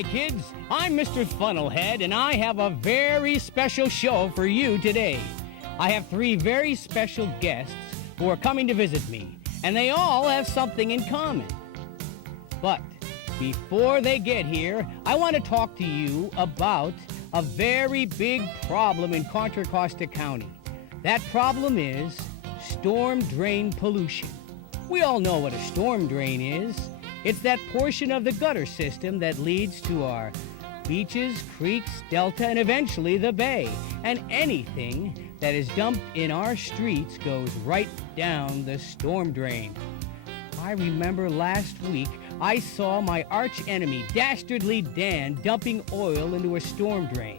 Hi, kids. I'm Mr. Funnelhead, and I have a very special show for you today. I have 3 very special guests who are coming to visit me, and they all have something in common. But before they get here, I want to talk to you about a very big problem in Contra Costa County. That problem is storm drain pollution. We all know what a storm drain is. It's that portion of the gutter system that leads to our beaches, creeks, delta, and eventually the bay. And anything that is dumped in our streets goes right down the storm drain. I remember last week I saw my arch enemy, Dastardly Dan, dumping oil into a storm drain.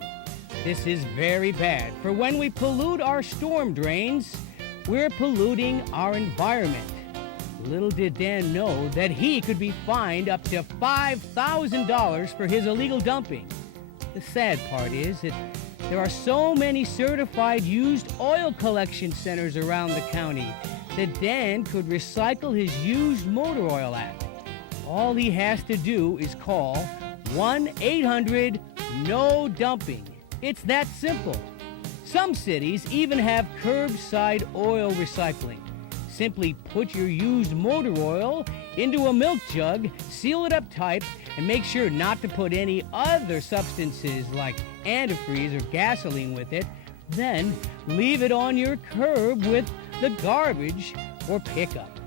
This is very bad, for when we pollute our storm drains, we're polluting our environment. Little did Dan know that he could be fined up to $5,000 for his illegal dumping. The sad part is that there are so many certified used oil collection centers around the county that Dan could recycle his used motor oil at. All he has to do is call 1-800-NO-DUMPING. It's that simple. Some cities even have curbside oil recycling. Simply put your used motor oil into a milk jug, seal it up tight, and make sure not to put any other substances like antifreeze or gasoline with it. Then leave it on your curb with the garbage or pickup.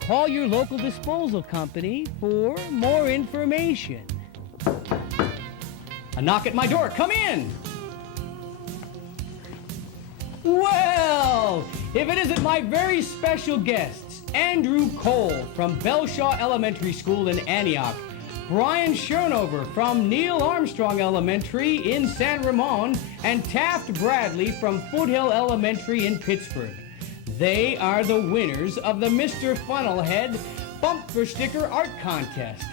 Call your local disposal company for more information. A knock at my door. Come in! Well, if it isn't my very special guests, Andrew Cole from Belshaw Elementary School in Antioch, Brian Chernover from Neil Armstrong Elementary in San Ramon, and Taft Bradley from Foothill Elementary in Pittsburgh. They are the winners of the Mr. Funnelhead Bumpersticker Art Contest.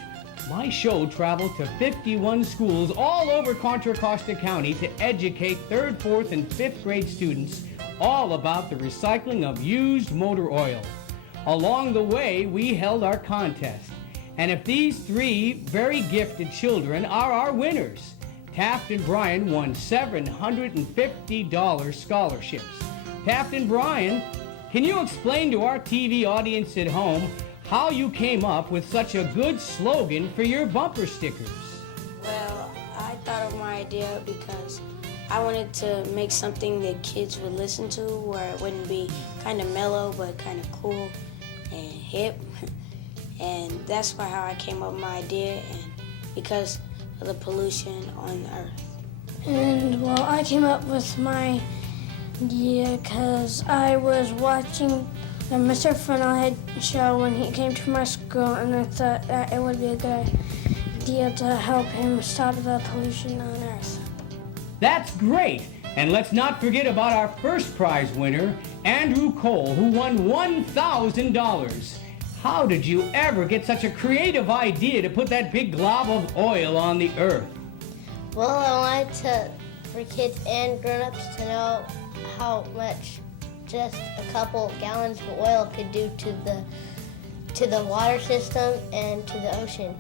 My show traveled to 51 schools all over Contra Costa County to educate 3rd, 4th, and 5th grade students all about the recycling of used motor oil. Along the way, we held our contest. And if these 3 very gifted children are our winners, Taft and Brian won $750 scholarships. Taft and Brian, can you explain to our TV audience at home how you came up with such a good slogan for your bumper stickers? Well, I thought of my idea because I wanted to make something that kids would listen to where it wouldn't be kind of mellow but kind of cool and hip. And that's how I came up with my idea, and because of the pollution on the earth. And well, I came up with my idea because I was watching the Mr. Funnelhead show when he came to my school, and I thought that it would be a good idea to help him stop the pollution on Earth. That's great! And let's not forget about our first prize winner, Andrew Cole, who won $1,000. How did you ever get such a creative idea to put that big glob of oil on the earth? Well, I wanted for kids and grown-ups to know how much just a couple gallons of oil could do to the water system and to the ocean.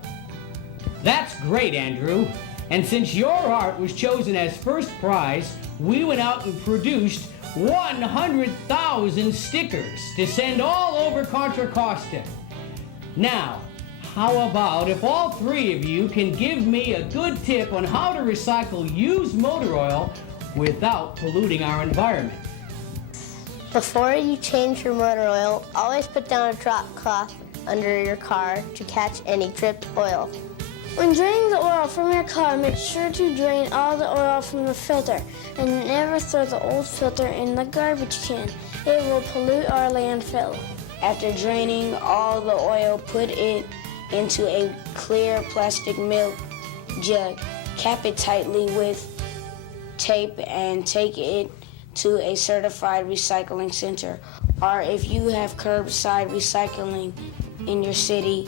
That's great, Andrew. And since your art was chosen as first prize, we went out and produced 100,000 stickers to send all over Contra Costa. Now, how about if all 3 of you can give me a good tip on how to recycle used motor oil without polluting our environment? Before you change your motor oil, always put down a drop cloth under your car to catch any dripped oil. When draining the oil from your car, make sure to drain all the oil from the filter and never throw the old filter in the garbage can. It will pollute our landfill. After draining all the oil, put it into a clear plastic milk jug. Cap it tightly with tape and take it to a certified recycling center. Or if you have curbside recycling in your city,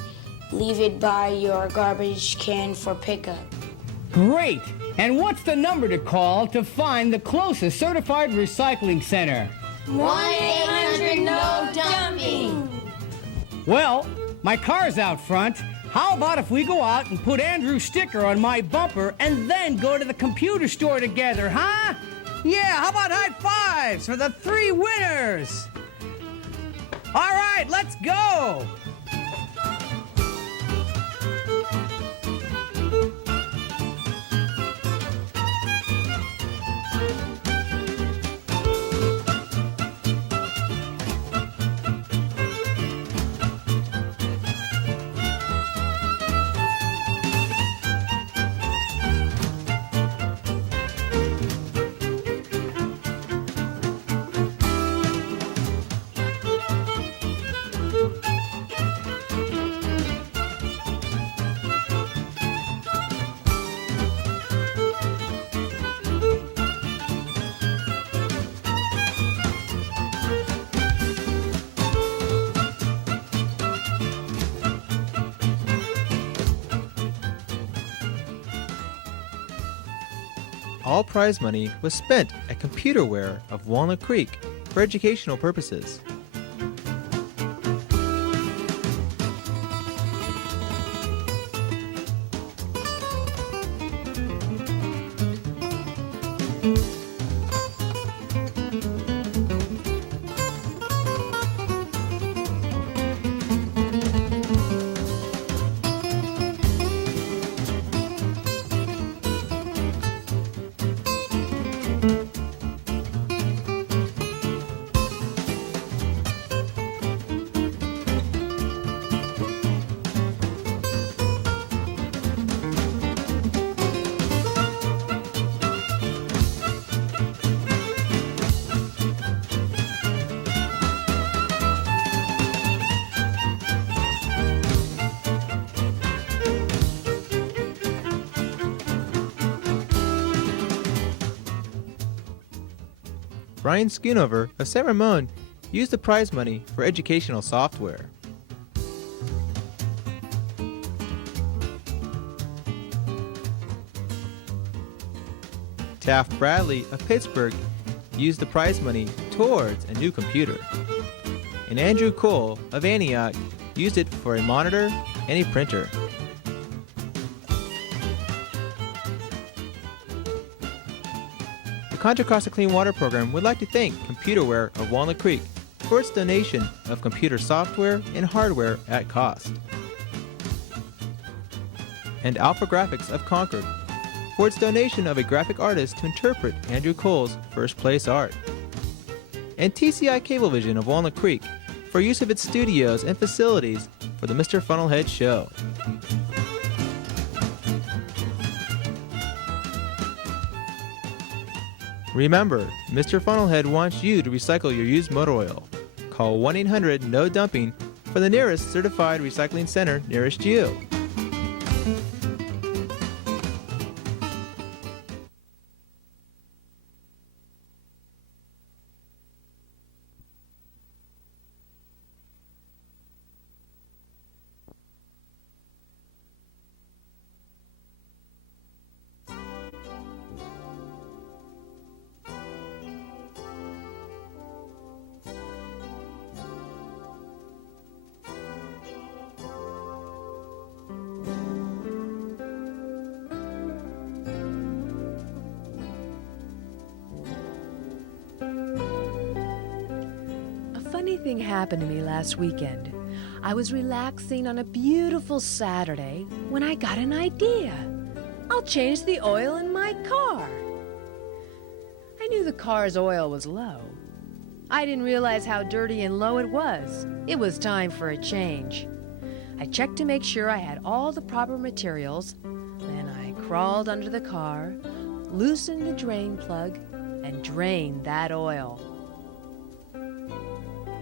leave it by your garbage can for pickup. Great! And what's the number to call to find the closest certified recycling center? 1-800-NO-DUMPING. Well, my car's out front. How about if we go out and put Andrew's sticker on my bumper and then go to the computer store together, huh? Yeah, how about high fives for the 3 winners? All right, let's go! All prize money was spent at Computerware of Walnut Creek for educational purposes. Brian Schoonover of San Ramon used the prize money for educational software. Taft Bradley of Pittsburgh used the prize money towards a new computer. And Andrew Cole of Antioch used it for a monitor and a printer. The Contra Costa Clean Water Program would like to thank Computerware of Walnut Creek for its donation of computer software and hardware at cost. And Alpha Graphics of Concord for its donation of a graphic artist to interpret Andrew Cole's first place art. And TCI Cablevision of Walnut Creek for use of its studios and facilities for the Mr. Funnelhead show. Remember, Mr. Funnelhead wants you to recycle your used motor oil. Call 1-800-NO-DUMPING for the nearest certified recycling center nearest you. Funny thing happened to me last weekend. I was relaxing on a beautiful Saturday when I got an idea. I'll change the oil in my car. I knew the car's oil was low. I didn't realize how dirty and low it was. It was time for a change. I checked to make sure I had all the proper materials. Then I crawled under the car, loosened the drain plug, and drained that oil.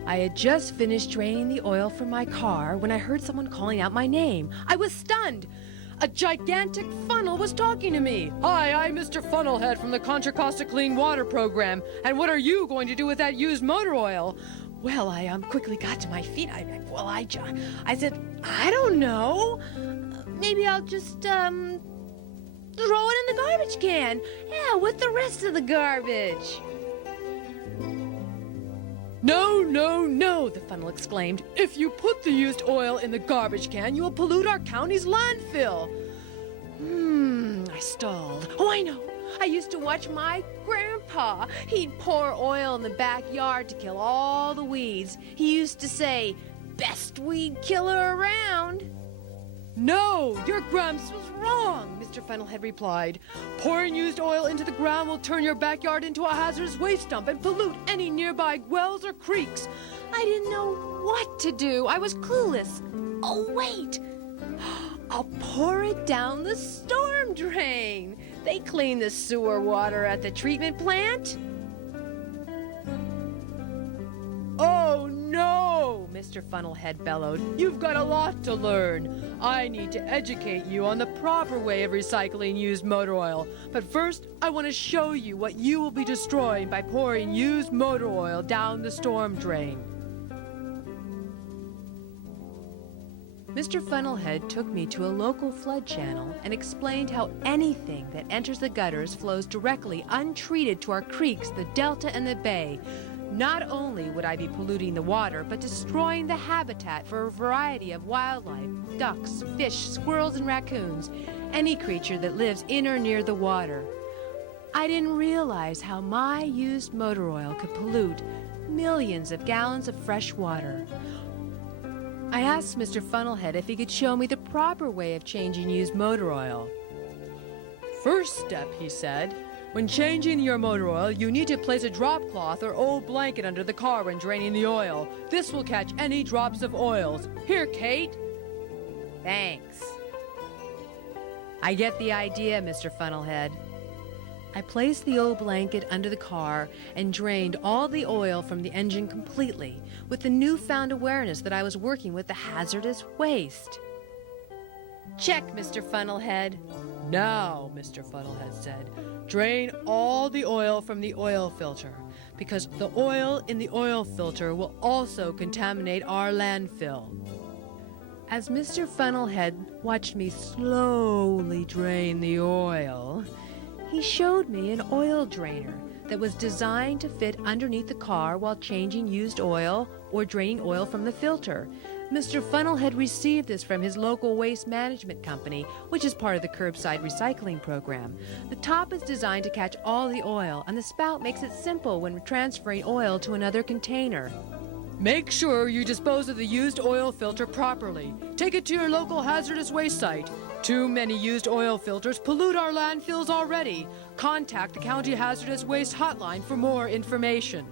I had just finished draining the oil from my car when I heard someone calling out my name. I was stunned. A gigantic funnel was talking to me. Hi, I'm Mr. Funnelhead from the Contra Costa Clean Water Program. And what are you going to do with that used motor oil? Well, I quickly got to my feet. I said, I don't know. Maybe I'll just, throw it in the garbage can. Yeah, with the rest of the garbage. No, no, no, the funnel exclaimed. If you put the used oil in the garbage can, you will pollute our county's landfill. I stalled. Oh, I know. I used to watch my grandpa. He'd pour oil in the backyard to kill all the weeds. He used to say, "Best weed killer around." No, your Gramps was wrong, Mr. Funnelhead replied. Pouring used oil into the ground will turn your backyard into a hazardous waste dump and pollute any nearby wells or creeks. I didn't know what to do. I was clueless. Oh, wait. I'll pour it down the storm drain. They clean the sewer water at the treatment plant. Oh, no, Mr. Funnelhead bellowed. You've got a lot to learn. I need to educate you on the proper way of recycling used motor oil. But first, I want to show you what you will be destroying by pouring used motor oil down the storm drain. Mr. Funnelhead took me to a local flood channel and explained how anything that enters the gutters flows directly untreated to our creeks, the delta, and the bay. Not only would I be polluting the water, but destroying the habitat for a variety of wildlife, ducks, fish, squirrels, and raccoons, any creature that lives in or near the water. I didn't realize how my used motor oil could pollute millions of gallons of fresh water. I asked Mr. Funnelhead if he could show me the proper way of changing used motor oil. First step, he said, when changing your motor oil, you need to place a drop cloth or old blanket under the car when draining the oil. This will catch any drops of oils. Here, Kate. Thanks. I get the idea, Mr. Funnelhead. I placed the old blanket under the car and drained all the oil from the engine completely, with the newfound awareness that I was working with the hazardous waste. Check, Mr. Funnelhead. Now, Mr. Funnelhead said, drain all the oil from the oil filter, because the oil in the oil filter will also contaminate our landfill. As Mr. Funnelhead watched me slowly drain the oil, he showed me an oil drainer that was designed to fit underneath the car while changing used oil or draining oil from the filter. Mr. Funnelhead received this from his local waste management company, which is part of the curbside recycling program. The top is designed to catch all the oil, and the spout makes it simple when transferring oil to another container. Make sure you dispose of the used oil filter properly. Take it to your local hazardous waste site. Too many used oil filters pollute our landfills already. Contact the County Hazardous Waste Hotline for more information.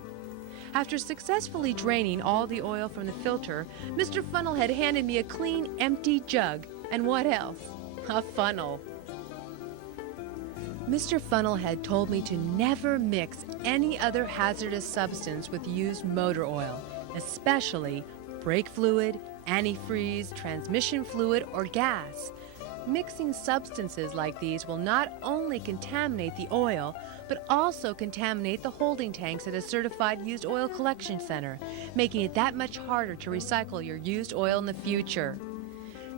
After successfully draining all the oil from the filter, Mr. Funnelhead handed me a clean, empty jug. And what else? A funnel. Mr. Funnelhead told me to never mix any other hazardous substance with used motor oil, especially brake fluid, antifreeze, transmission fluid, or gas. Mixing substances like these will not only contaminate the oil, but also contaminate the holding tanks at a certified used oil collection center, making it that much harder to recycle your used oil in the future.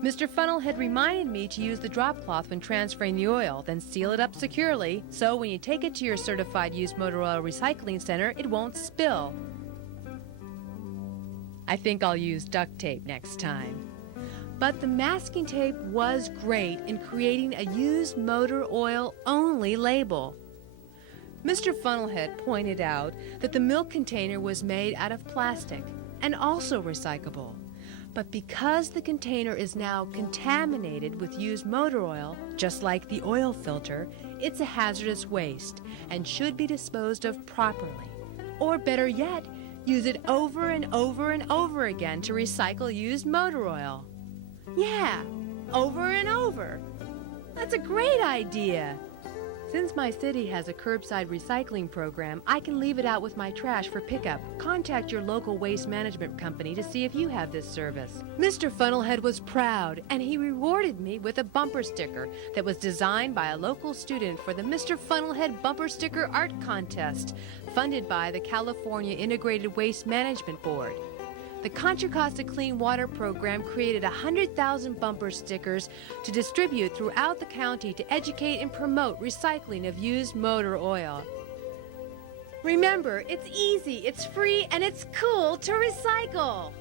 Mr. Funnelhead reminded me to use the drop cloth when transferring the oil, then seal it up securely, so when you take it to your certified used motor oil recycling center, it won't spill. I think I'll use duct tape next time. But the masking tape was great in creating a used motor oil only label. Mr. Funnelhead pointed out that the milk container was made out of plastic and also recyclable. But because the container is now contaminated with used motor oil, just like the oil filter, it's a hazardous waste and should be disposed of properly. Or better yet, use it over and over and over again to recycle used motor oil. Yeah, over and over. That's a great idea. Since my city has a curbside recycling program, I can leave it out with my trash for pickup. Contact your local waste management company to see if you have this service. Mr. Funnelhead was proud, and he rewarded me with a bumper sticker that was designed by a local student for the Mr. Funnelhead Bumper Sticker Art Contest, funded by the California Integrated Waste Management Board. The Contra Costa Clean Water Program created 100,000 bumper stickers to distribute throughout the county to educate and promote recycling of used motor oil. Remember, it's easy, it's free, and it's cool to recycle.